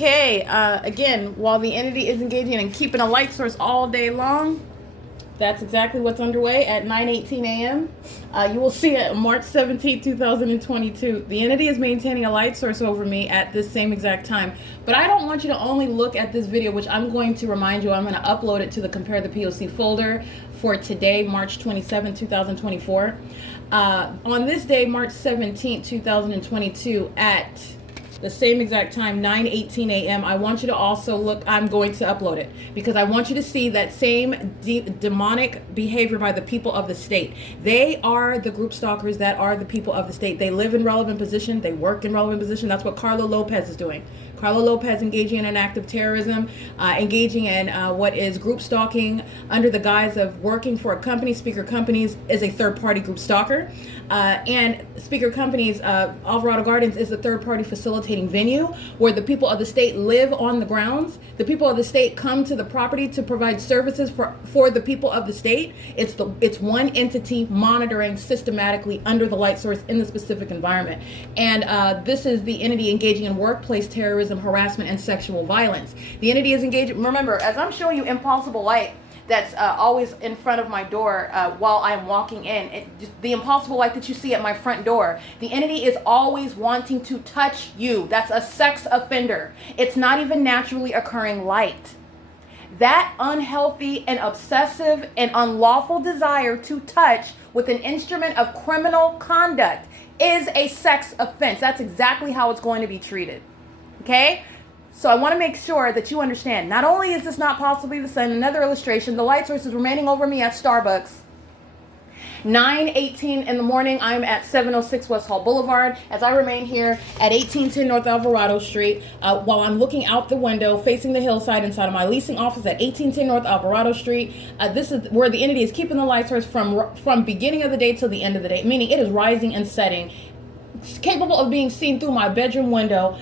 Okay, again, while the entity is engaging in keeping a light source all day long, that's exactly what's underway at 9:18 a.m. You will see it March 17, 2022. The entity is maintaining a light source over me at this same exact time. But I don't want you to only look at this video, which I'm going to remind you, I'm going to upload it to the Compare the P.O.C. folder for today, March 27, 2024. On this day, March 17, 2022, at the same exact time, 9:18 a.m. I want you to also look, I'm going to upload it because I want you to see that same demonic behavior by the people of the state. They are the group stalkers that are the people of the state. They live in relevant position. They work in relevant position. That's what Carlo Lopez is doing. Carlo Lopez engaging in an act of terrorism, engaging in what is group stalking under the guise of working for a company. Speaker Companies is a third-party group stalker. And Speaker Companies, Alvarado Gardens is a third-party facilitating venue where the people of the state live on the grounds. The people of the state come to the property to provide services for the people of the state. It's one entity monitoring systematically under the light source in the specific environment. And this is the entity engaging in workplace terrorism, harassment, and sexual violence. The entity is engaging. Remember, as I'm showing you impossible light that's always in front of my door while I'm walking in, the impossible light that you see at my front door, the entity is always wanting to touch you. That's a sex offender. It's not even naturally occurring light. That unhealthy and obsessive and unlawful desire to touch with an instrument of criminal conduct is a sex offense. That's exactly how it's going to be treated. Okay? So I want to make sure that you understand. Not only is this not possibly the sun, another illustration, the light source is remaining over me at Starbucks. 9:18 in the morning, I'm at 706 West Hall Boulevard as I remain here at 1810 North Alvarado Street while I'm looking out the window facing the hillside inside of my leasing office at 1810 North Alvarado Street. This is where the entity is keeping the light source from beginning of the day till the end of the day, meaning it is rising and setting. It's capable of being seen through my bedroom window,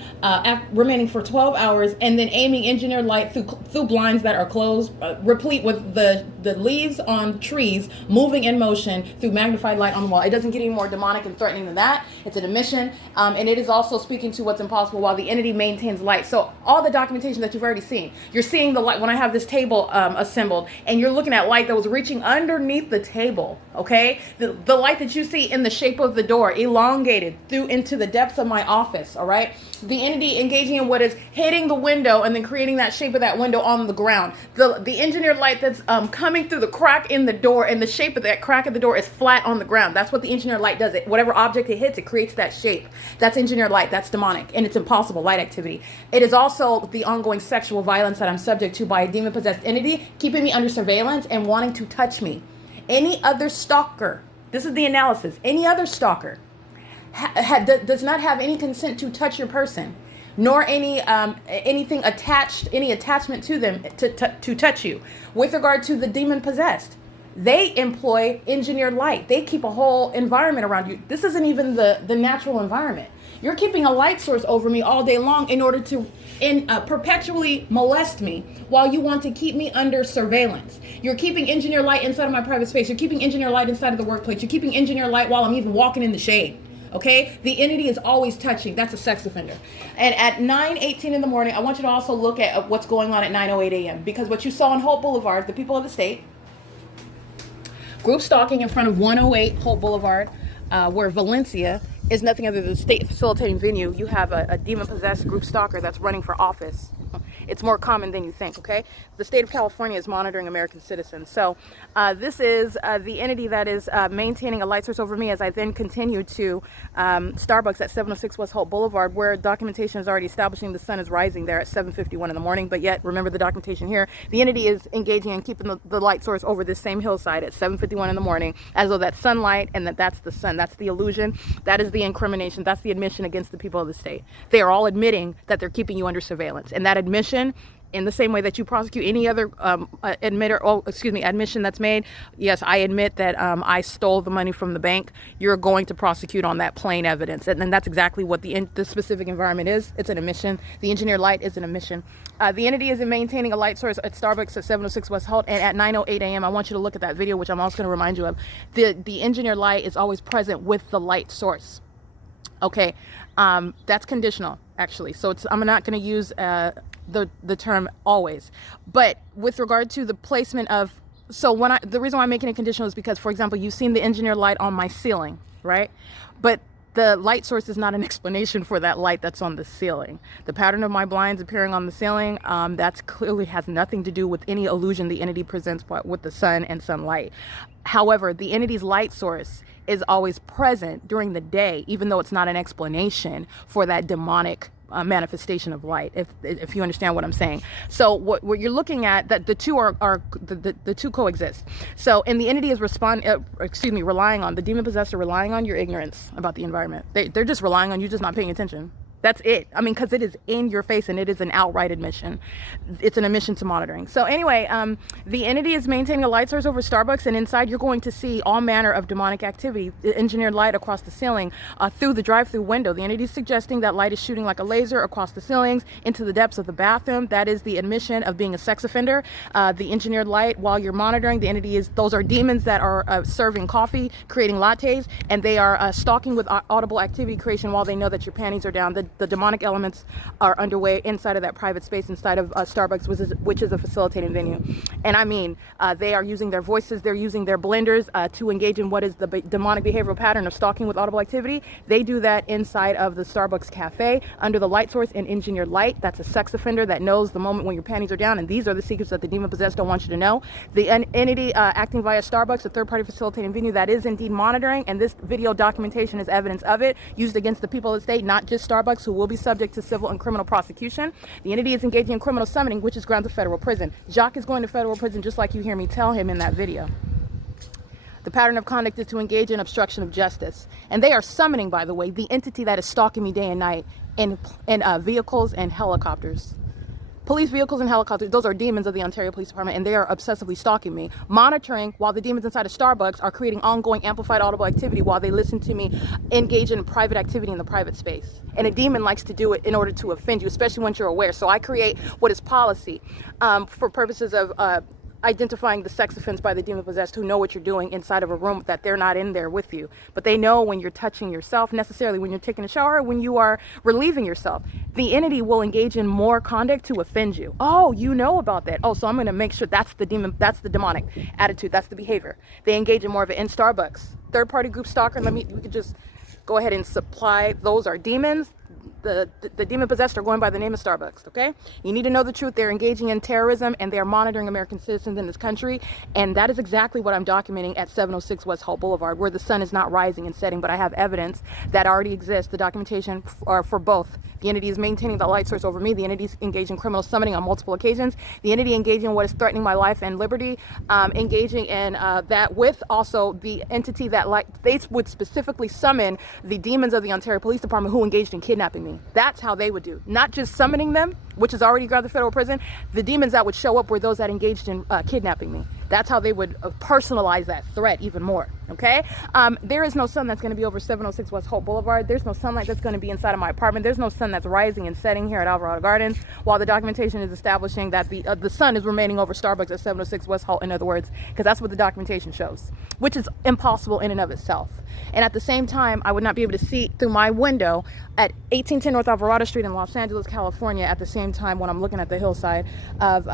remaining for 12 hours, and then aiming engineered light through blinds that are closed, replete with the leaves on trees moving in motion through magnified light on the wall. It doesn't get any more demonic and threatening than that. It's an emission, and it is also speaking to what's impossible while the entity maintains light. So all the documentation that you've already seen, you're seeing the light when I have this table assembled, and you're looking at light that was reaching underneath the table, okay? The light that you see in the shape of the door, elongated through into the depths of my office, all right? The entity engaging in what is hitting the window and then creating that shape of that window on the ground. The engineered light that's coming through the crack in the door, and the shape of that crack in the door is flat on the ground. That's what the engineered light does. Whatever object it hits, it creates that shape. That's engineered light. That's demonic, and it's impossible light activity. It is also the ongoing sexual violence that I'm subject to by a demon-possessed entity, keeping me under surveillance and wanting to touch me. Any other stalker, this is the analysis, any other stalker does not have any consent to touch your person, nor anything attached, any attachment to them to touch you. With regard to the demon possessed, they employ engineered light. They keep a whole environment around you. This isn't even the natural environment. You're keeping a light source over me all day long in order to perpetually molest me while you want to keep me under surveillance. You're keeping engineered light inside of my private space. You're keeping engineered light inside of the workplace. You're keeping engineered light while I'm even walking in the shade. Okay, the entity is always touching. That's a sex offender. And at 9:18 in the morning, I want you to also look at what's going on at 9:08 a.m. because what you saw on Holt Boulevard, the people of the state, group stalking in front of 108 Holt Boulevard, where Valencia is nothing other than a state facilitating venue. You have a demon-possessed group stalker that's running for office. It's more common than you think, okay? The state of California is monitoring American citizens. So this is the entity that is maintaining a light source over me as I then continue to Starbucks at 706 West Holt Boulevard, where documentation is already establishing the sun is rising there at 7:51 in the morning. But yet, remember the documentation here, the entity is engaging in keeping the light source over this same hillside at 7:51 in the morning, as though that's sunlight and that's the sun. That's the illusion. That is the incrimination. That's the admission against the people of the state. They are all admitting that they're keeping you under surveillance. And that admission, in the same way that you prosecute any other admission that's made, yes, I admit that I stole the money from the bank, you're going to prosecute on that plain evidence. And then that's exactly what the specific environment is. It's an admission. The engineered light is an admission. The entity is maintaining a light source at Starbucks at 706 West Holt, and at 9:08 a.m. I want you to look at that video, which I'm also going to remind you of. The engineered light is always present with the light source. Okay, that's conditional. actually. So I'm not going to use the term always. But with regard to the placement of, so the reason why I'm making it conditional is because, for example, you've seen the engineered light on my ceiling, right? But the light source is not an explanation for that light that's on the ceiling. The pattern of my blinds appearing on the ceiling, that's clearly has nothing to do with any illusion the entity presents with the sun and sunlight. However, the entity's light source is always present during the day, even though it's not an explanation for that demonic manifestation of light, if you understand what I'm saying. So what you're looking at, that the two the two coexist. So, and the entity is relying on, the demon possessed are relying on your ignorance about the environment. They're just relying on you just not paying attention. That's it. I mean, because it is in your face and it is an outright admission. It's an admission to monitoring. So anyway, the entity is maintaining a light source over Starbucks, and inside you're going to see all manner of demonic activity, engineered light across the ceiling through the drive-through window. The entity is suggesting that light is shooting like a laser across the ceilings into the depths of the bathroom. That is the admission of being a sex offender. The engineered light, while you're monitoring, the entity those are demons that are serving coffee, creating lattes, and they are stalking with audible activity creation while they know that your panties are down. The demonic elements are underway inside of that private space, inside of Starbucks, which is a facilitating venue. And I mean, they are using their voices, they're using their blenders to engage in what is the demonic behavioral pattern of stalking with audible activity. They do that inside of the Starbucks cafe under the light source and engineered light. That's a sex offender that knows the moment when your panties are down, and these are the secrets that the demon possessed don't want you to know. The entity acting via Starbucks, a third-party facilitating venue, that is indeed monitoring, and this video documentation is evidence of it, used against the people of the state, not just Starbucks, who will be subject to civil and criminal prosecution. The entity is engaging in criminal summoning, which is grounds of federal prison. Jacques is going to federal prison, just like you hear me tell him in that video. The pattern of conduct is to engage in obstruction of justice. And they are summoning, by the way, the entity that is stalking me day and night in vehicles and helicopters. Police vehicles and helicopters, those are demons of the Ontario Police Department, and they are obsessively stalking me, monitoring while the demons inside of Starbucks are creating ongoing amplified audible activity while they listen to me engage in private activity in the private space. And a demon likes to do it in order to offend you, especially once you're aware. So I create what is policy for purposes of identifying the sex offense by the demon possessed, who know what you're doing inside of a room, that they're not in there with you, but they know when you're touching yourself, necessarily when you're taking a shower, when you are relieving yourself. The entity will engage in more conduct to offend you. Oh, you know about that. Oh, so I'm going to make sure that's the demon, that's the demonic attitude, that's the behavior. They engage in more of it in Starbucks. Third party group stalker, we could just go ahead and supply, those are demons. The demon possessed are going by the name of Starbucks, okay? You need to know the truth. They're engaging in terrorism, and they are monitoring American citizens in this country, and that is exactly what I'm documenting at 706 West Hall Boulevard, where the sun is not rising and setting, but I have evidence that already exists. The documentation for both. The entity is maintaining the light source over me. The entity is engaged in criminal summoning on multiple occasions. The entity engaging in what is threatening my life and liberty, engaging in that with also the entity that, like, they would specifically summon the demons of the Ontario Police Department who engaged in kidnapping me. That's how they would do. Not just summoning them, which is already ground of federal prison. The demons that would show up were those that engaged in kidnapping me. That's how they would personalize that threat even more, okay? There is no sun that's going to be over 706 West Hope Boulevard. There's no sunlight that's going to be inside of my apartment. There's no sun that's rising and setting here at Alvarado Gardens, while the documentation is establishing that the sun is remaining over Starbucks at 706 West Hope, in other words, because that's what the documentation shows, which is impossible in and of itself. And at the same time, I would not be able to see through my window at 1810 North Alvarado Street in Los Angeles, California, at the same time when I'm looking at the hillside of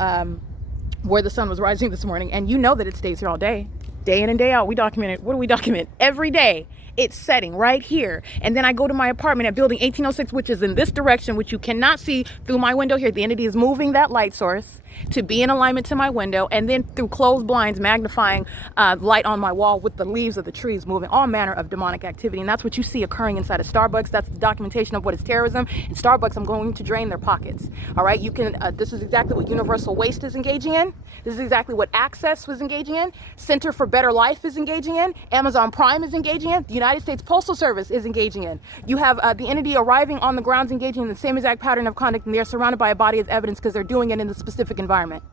where the sun was rising this morning. And you know that it stays here all day in and day out. We document it. What do we document? Every day. It's setting right here. And then I go to my apartment at building 1806, which is in this direction, which you cannot see through my window here. The entity is moving that light source to be in alignment to my window, and then through closed blinds, magnifying light on my wall with the leaves of the trees moving, all manner of demonic activity. And that's what you see occurring inside of Starbucks. That's the documentation of what is terrorism. In Starbucks, I'm going to drain their pockets. All right, you can, this is exactly what Universal Waste is engaging in. This is exactly what Access was engaging in. Center for Better Life is engaging in. Amazon Prime is engaging in. The United States Postal Service is engaging in. You have the entity arriving on the grounds engaging in the same exact pattern of conduct, and they're surrounded by a body of evidence because they're doing it in the specific environment.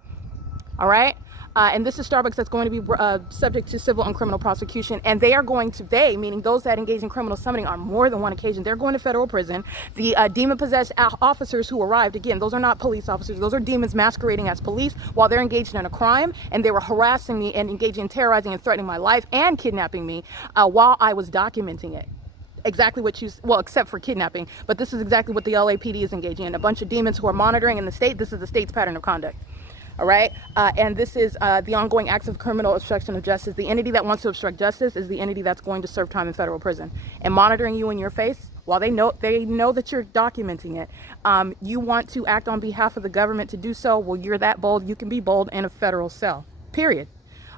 All right? And this is Starbucks that's going to be subject to civil and criminal prosecution. And they are going to, meaning those that engage in criminal summoning on more than one occasion, they're going to federal prison. The demon-possessed officers who arrived, again, those are not police officers. Those are demons masquerading as police while they're engaged in a crime. And they were harassing me and engaging in terrorizing and threatening my life and kidnapping me while I was documenting it. exactly what you, well, except for kidnapping, but this is exactly what the LAPD is engaging in. A bunch of demons who are monitoring in the state. This is the state's pattern of conduct. All right. And this is the ongoing acts of criminal obstruction of justice. The entity that wants to obstruct justice is the entity that's going to serve time in federal prison and monitoring you in your face while they know that you're documenting it. You want to act on behalf of the government to do so. Well, you're that bold. You can be bold in a federal cell, period.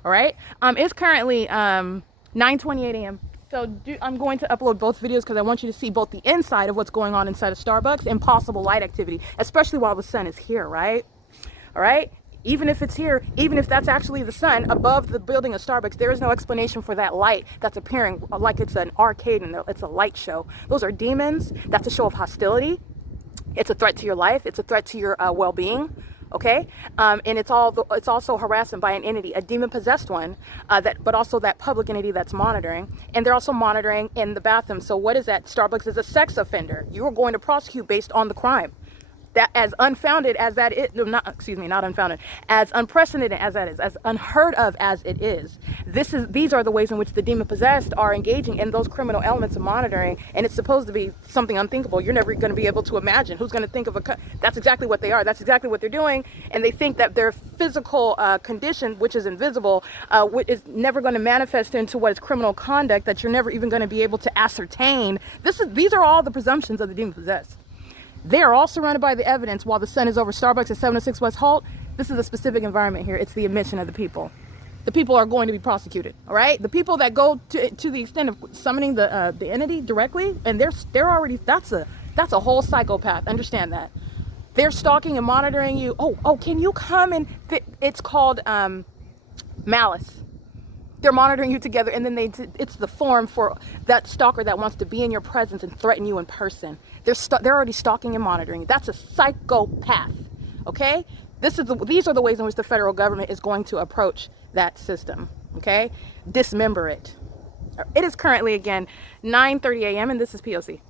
All right. It's currently 9:28 a.m. So I'm going to upload both videos because I want you to see both the inside of what's going on inside of Starbucks and possible light activity, especially while the sun is here, right? All right. Even if it's here, even if that's actually the sun above the building of Starbucks, there is no explanation for that light that's appearing like it's an arcade and it's a light show. Those are demons. That's a show of hostility. It's a threat to your life. It's a threat to your well-being. Okay, and it's also harassment by an entity, a demon-possessed one, but also that public entity that's monitoring, and they're also monitoring in the bathroom. So what is that? Starbucks is a sex offender. You are going to prosecute based on the crime. That, as unfounded as that is, not unfounded, as unprecedented as that is, as unheard of as it is, these are the ways in which the demon possessed are engaging in those criminal elements of monitoring, and it's supposed to be something unthinkable. You're never going to be able to imagine. Who's going to think of that's exactly what they are. That's exactly what they're doing, and they think that their physical condition, which is invisible, is never going to manifest into what is criminal conduct that you're never even going to be able to ascertain. These are all the presumptions of the demon possessed. They are all surrounded by the evidence while the sun is over Starbucks at 706 West Holt. This is a specific environment here. It's the admission of the people. The people are going to be prosecuted, all right? The people that go to the extent of summoning the entity directly, and they're already, that's a whole psychopath. Understand that. They're stalking and monitoring you. Oh, can you come and, it's called malice. They're monitoring you together, and then it's the form for that stalker that wants to be in your presence and threaten you in person. They're already stalking and monitoring you. That's a psychopath, okay? These are the ways in which the federal government is going to approach that system, okay? Dismember it. It is currently, again, 9:30 a.m., and this is P.O.C.